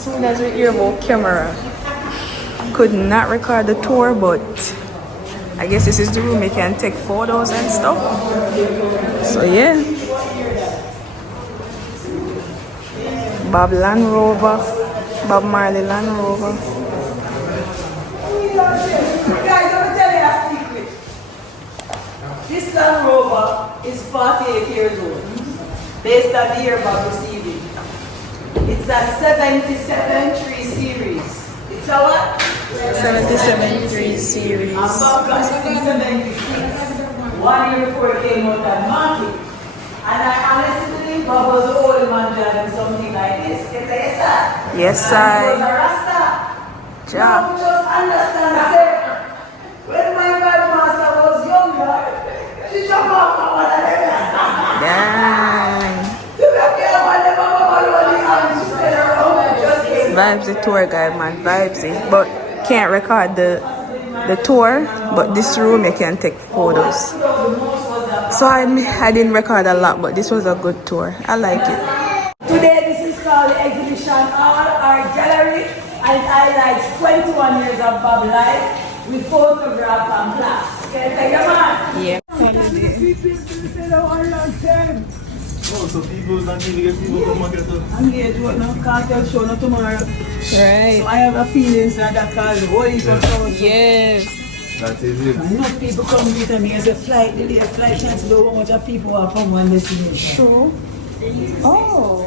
soon as we hear about camera. Could not record the tour, but I guess this is the room you can take photos and stuff. So yeah. Bob Land Rover. Bob Marley Land Rover. Guys, let me tell you a secret. This Land Rover is 48 years old, based on the year Bob received it. It's a 77 3 series. It's a what? 77 3 series. And Bob got it in 76. 1 year before it came out and market. And I honestly believe Bob was the old man driving something like this. Yes, sir. Yes, And he was I. a Rasta. Ja. Now just understand, sir. When my grandmaster was younger, she jumped off my mother. Dang. Vibesy tour guide, man. Vibesy. But can't record the tour, but this room you can take photos. So I didn't record a lot, but this was a good tour. I like it. Today this is called the exhibition hall, our gallery, and it highlights 21 years of Bob life with photograph and plaques. Can I tell you, man? Yeah. Oh, so people not even get people come and get us. I'm here to no cartel show no tomorrow. Right. So I have a feeling that called the Holy Ghost. Yes. That is it. I know people come with me as a flight delay, flight cancel, how much of people are from one destination. True. Oh.